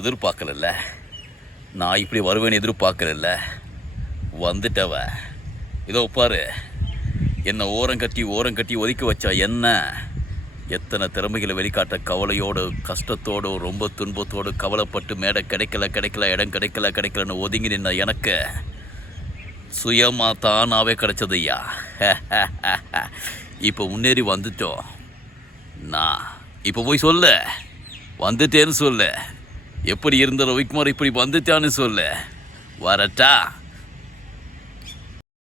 எதிர்பார்க்கல. நான் இப்படி வருவேன்னு எதிர்பார்க்கல. வந்துட்டவ இதோ பாரு, என்னை ஓரங்கட்டி ஒதுக்கி வச்சா என்ன? எத்தனை திறமைகளை வெளிக்காட்ட கவலையோடு கஷ்டத்தோடு ரொம்ப துன்பத்தோடு கவலைப்பட்டு மேடை கிடைக்கல இடம் கிடைக்கலன்னு ஒதுங்கி நின்ன எனக்கு சுயமாக தானாகவே கிடைச்சதையா. இப்போ முன்னேறி வந்துட்டோம். நான் இப்போ போய் சொல்லு, வந்துட்டேன்னு சொல்லு. எப்படி இருந்த ரவிக்குமார் இப்படி வந்துட்டான்னு சொல்லு. வரட்டா?